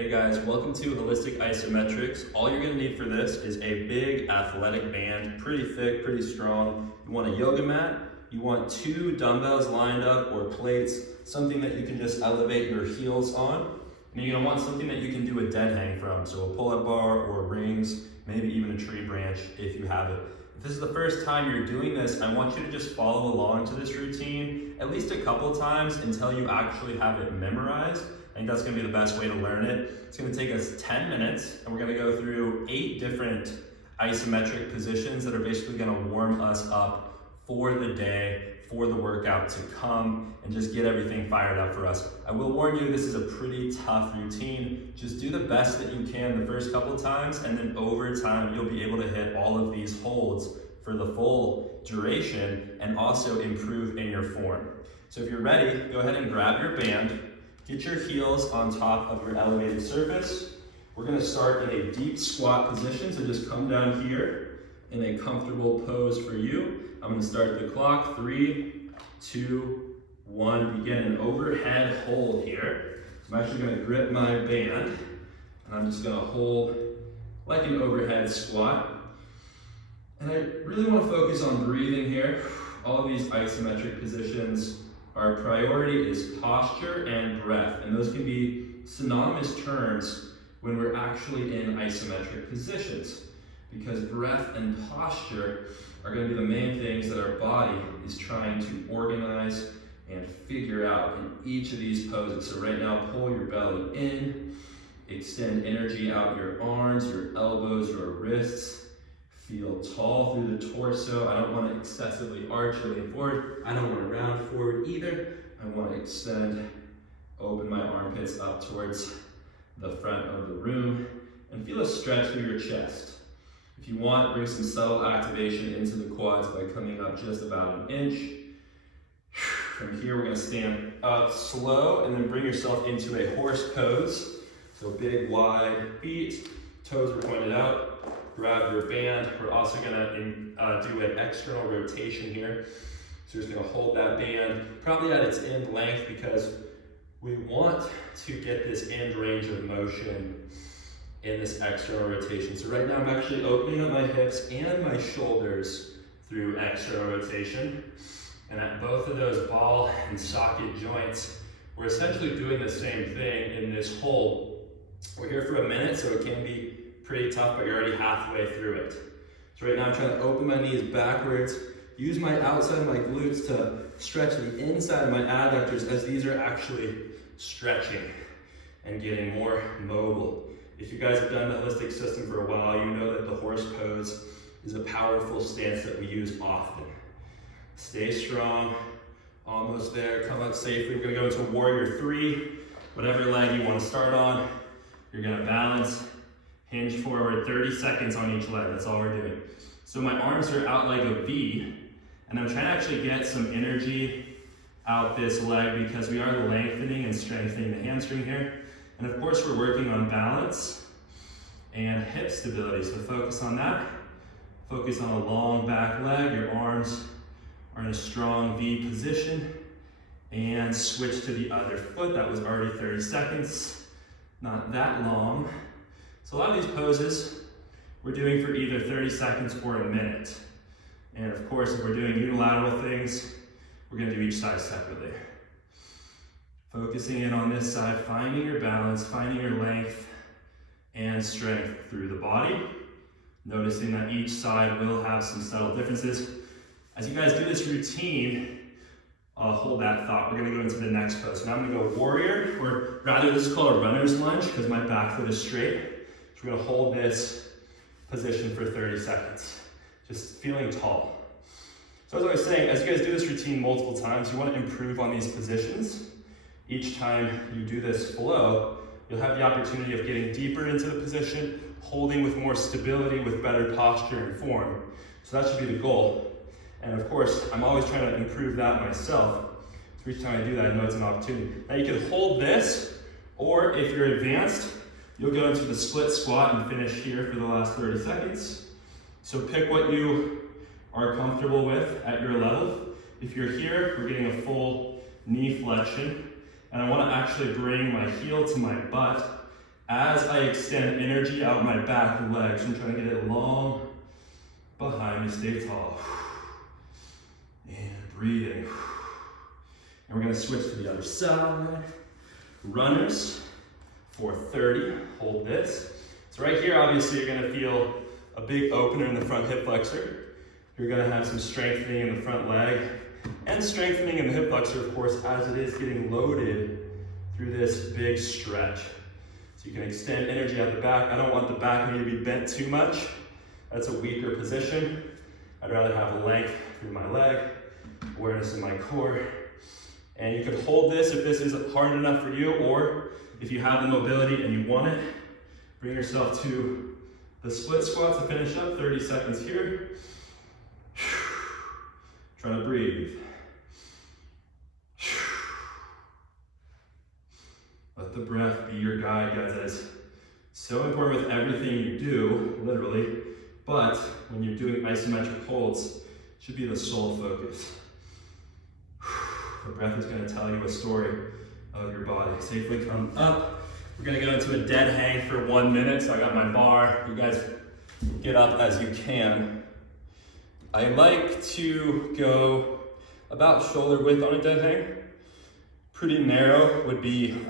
Hey guys, welcome to Holistic Isometrics. All you're gonna need for this is a big athletic band, pretty thick, pretty strong. You want a yoga mat, you want 2 dumbbells lined up or plates, something that you can just elevate your heels on. And you're gonna want something that you can do a dead hang from, so a pull-up bar or rings, maybe even a tree branch if you have it. If this is the first time you're doing this, I want you to just follow along to this routine at least a couple times until you actually have it memorized. I think that's gonna be the best way to learn it. It's gonna take us 10 minutes and we're gonna go through 8 different isometric positions that are basically gonna warm us up for the day, for the workout to come, and just get everything fired up for us. I will warn you, this is a pretty tough routine. Just do the best that you can the first couple times, and then over time, you'll be able to hit all of these holds for the full duration and also improve in your form. So if you're ready, go ahead and grab your band. Get your heels on top of your elevated surface. We're gonna start in a deep squat position, so just come down here in a comfortable pose for you. I'm gonna start the clock, 3, 2, 1. Begin an overhead hold here. So I'm actually gonna grip my band, and I'm just gonna hold like an overhead squat. And I really wanna focus on breathing here. All of these isometric positions, our priority is posture and breath, and those can be synonymous terms when we're actually in isometric positions, because breath and posture are going to be the main things that our body is trying to organize and figure out in each of these poses. So right now, pull your belly in, extend energy out your arms, your elbows, your wrists. Feel tall through the torso. I don't want to excessively arch or lean forward. I don't want to round forward either. I want to extend, open my armpits up towards the front of the room, and feel a stretch through your chest. If you want, bring some subtle activation into the quads by coming up just about an inch. From here, we're going to stand up slow and then bring yourself into a horse pose. So big, wide feet, toes are pointed out. Grab your band. We're also gonna do an external rotation here. So you're just gonna hold that band probably at its end length, because we want to get this end range of motion in this external rotation. So right now I'm actually opening up my hips and my shoulders through external rotation. And at both of those ball and socket joints, we're essentially doing the same thing in this hold. We're here for a minute, so it can be pretty tough, but you're already halfway through it. So right now I'm trying to open my knees backwards, use my outside of my glutes to stretch the inside of my adductors, as these are actually stretching and getting more mobile. If you guys have done the holistic system for a while, you know that the horse pose is a powerful stance that we use often. Stay strong, almost there, come up safely. We're gonna go into warrior 3. Whatever leg you wanna start on, you're gonna balance, hinge forward, 30 seconds on each leg, that's all we're doing. So my arms are out like a V, and I'm trying to actually get some energy out this leg, because we are lengthening and strengthening the hamstring here. And of course we're working on balance and hip stability, so focus on that. Focus on a long back leg, your arms are in a strong V position, and switch to the other foot. That was already 30 seconds, not that long. So a lot of these poses we're doing for either 30 seconds or a minute. And of course, if we're doing unilateral things, we're gonna do each side separately. Focusing in on this side, finding your balance, finding your length and strength through the body. Noticing that each side will have some subtle differences. As you guys do this routine, hold that thought. We're gonna go into the next pose. Now I'm gonna go warrior, or rather this is called a runner's lunge, because my back foot is straight. So we're gonna hold this position for 30 seconds, just feeling tall. So as I was saying, as you guys do this routine multiple times, you wanna improve on these positions. Each time you do this flow, you'll have the opportunity of getting deeper into the position, holding with more stability, with better posture and form. So that should be the goal. And of course, I'm always trying to improve that myself. So each time I do that, I know it's an opportunity. Now you can hold this, or if you're advanced, you'll go into the split squat and finish here for the last 30 seconds. So pick what you are comfortable with at your level. If you're here, we're getting a full knee flexion, and I want to actually bring my heel to my butt As I extend energy out my back legs, I'm trying to get it long behind me, stay tall. And breathing. And we're gonna switch to the other side. Runners for 30, hold this. So right here, obviously, you're gonna feel a big opener in the front hip flexor. You're gonna have some strengthening in the front leg and strengthening in the hip flexor, of course, as it is getting loaded through this big stretch. So you can extend energy out the back. I don't want the back knee to be bent too much. That's a weaker position. I'd rather have length through my leg, awareness in my core. And you can hold this if this is hard enough for you, or if you have the mobility and you want it, bring yourself to the split squat to finish up, 30 seconds here. Try to breathe. Let the breath be your guide, guys. That is so important with everything you do, literally, but when you're doing isometric holds, it should be the sole focus. The breath is going to tell you a story of your body. Safely come up. We're going to go into a dead hang for 1 minute. So I got my bar. You guys get up as you can. I like to go about shoulder width on a dead hang. Pretty narrow would be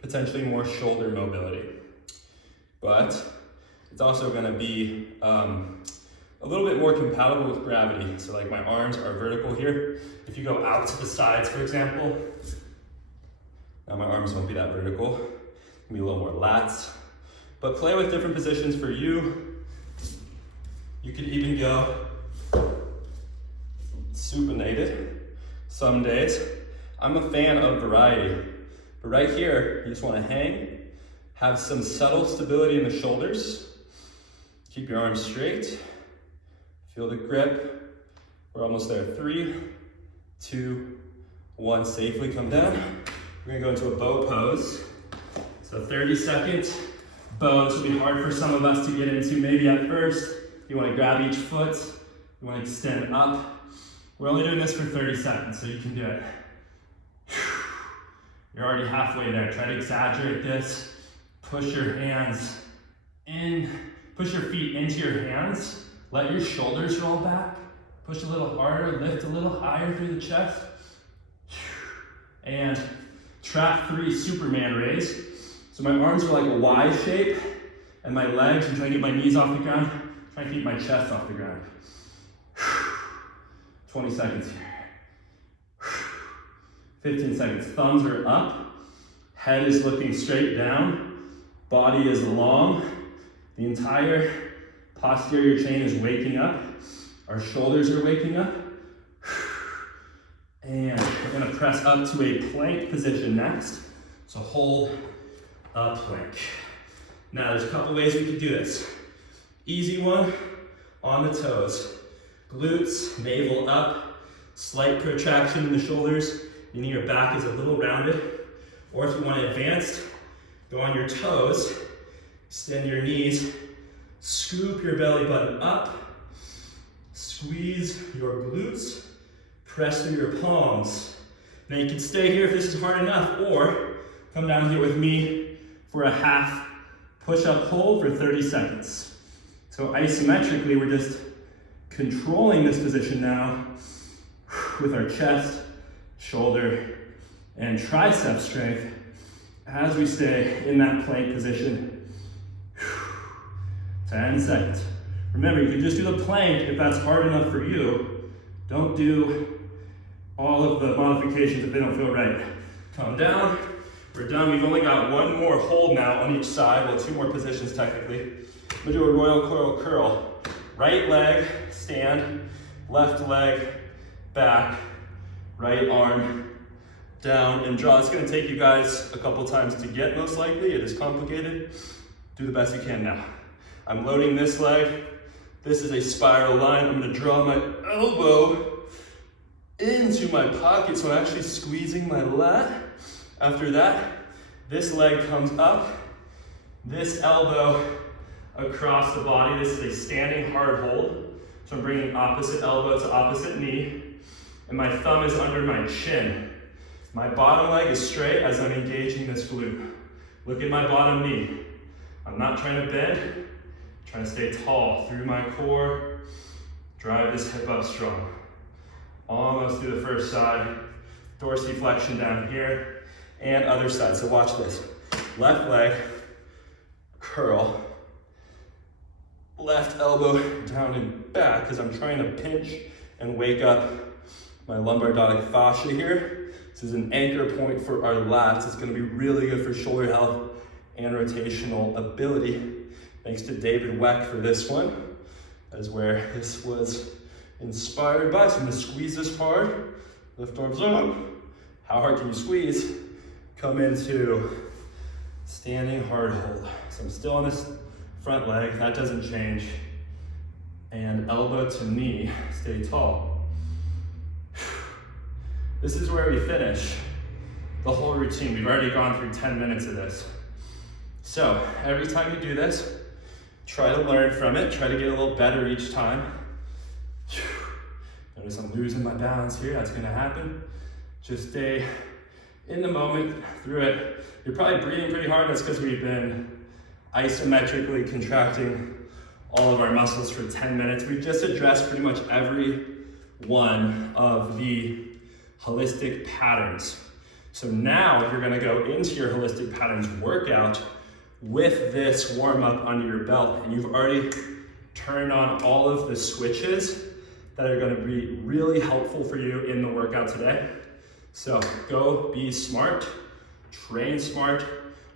potentially more shoulder mobility. But it's also going to be a little bit more compatible with gravity. So like my arms are vertical here. If you go out to the sides, for example, now my arms won't be that vertical. Be a little more lats. But play with different positions for you. You could even go supinated some days. I'm a fan of variety. But right here, you just want to hang, have some subtle stability in the shoulders. Keep your arms straight. Feel the grip. We're almost there. 3, 2, 1. Safely come down. We're gonna go into a bow pose. So 30-second bow. This will be hard for some of us to get into maybe at first. You wanna grab each foot. You wanna extend up. We're only doing this for 30 seconds, so you can do it. You're already halfway there. Try to exaggerate this. Push your hands in. Push your feet into your hands. Let your shoulders roll back. Push a little harder, lift a little higher through the chest. And trap 3 Superman raise. So my arms are like a Y shape, and my legs, I'm trying to get my knees off the ground, trying to keep my chest off the ground. 20 seconds here. 15 seconds. Thumbs are up, head is looking straight down, body is long, the entire posterior chain is waking up. Our shoulders are waking up. And we're gonna press up to a plank position next. So hold a plank. Now there's a couple ways we can do this. Easy one, on the toes. Glutes, navel up, slight protraction in the shoulders, meaning your back is a little rounded. Or if you want it advanced, go on your toes, extend your knees, scoop your belly button up, squeeze your glutes, press through your palms. Now you can stay here if this is hard enough, or come down here with me for a half push-up hold for 30 seconds. So isometrically, we're just controlling this position now with our chest, shoulder, and tricep strength as we stay in that plank position. 10 seconds. Remember, you can just do the plank if that's hard enough for you. Don't do all of the modifications if they don't feel right. Come down. We're done. We've only got one more hold now on each side. Well, 2 more positions technically. We'll do a royal coil curl. Right leg, stand. Left leg, back. Right arm, down and draw. It's going to take you guys a couple times to get, most likely. It is complicated. Do the best you can now. I'm loading this leg. This is a spiral line. I'm going to draw my elbow into my pocket, so I'm actually squeezing my lat. After that, this leg comes up, this elbow across the body. This is a standing hard hold. So I'm bringing opposite elbow to opposite knee, and my thumb is under my chin. My bottom leg is straight as I'm engaging this glute. Look at my bottom knee. I'm not trying to bend, I'm trying to stay tall through my core. Drive this hip up strong. Almost through the first side. Dorsiflexion down here. And other side, so watch this. Left leg, curl. Left elbow down and back because I'm trying to pinch and wake up my lumbar fascia here. This is an anchor point for our lats. It's gonna be really good for shoulder health and rotational ability. Thanks to David Weck for this one. That is where this was inspired by. So I'm gonna squeeze this hard. Lift arms up. How hard can you squeeze? Come into standing hard hold. So I'm still on this front leg, that doesn't change. And elbow to knee, stay tall. This is where we finish the whole routine. We've already gone through 10 minutes of this. So every time you do this, try to learn from it, try to get a little better each time. Notice I'm losing my balance here, that's gonna happen. Just stay in the moment through it. You're probably breathing pretty hard, that's because we've been isometrically contracting all of our muscles for 10 minutes. We've just addressed pretty much every one of the holistic patterns. So now you're gonna go into your holistic patterns workout with this warm up under your belt, and you've already turned on all of the switches that are gonna be really helpful for you in the workout today. So go be smart, train smart,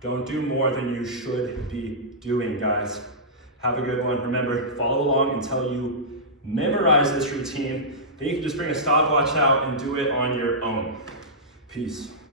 don't do more than you should be doing, guys. Have a good one. Remember, follow along until you memorize this routine. Then you can just bring a stopwatch out and do it on your own. Peace.